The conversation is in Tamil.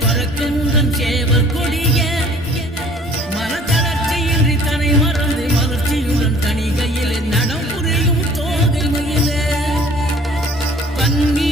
பறக்குந்தன் சேவல் கொடிய மனத்தளர்ச்சியின்றி தனை மறந்து மலர்ச்சியுடன் தனிகையில் நடம் புரியும் தோகை மயிலே பன்னி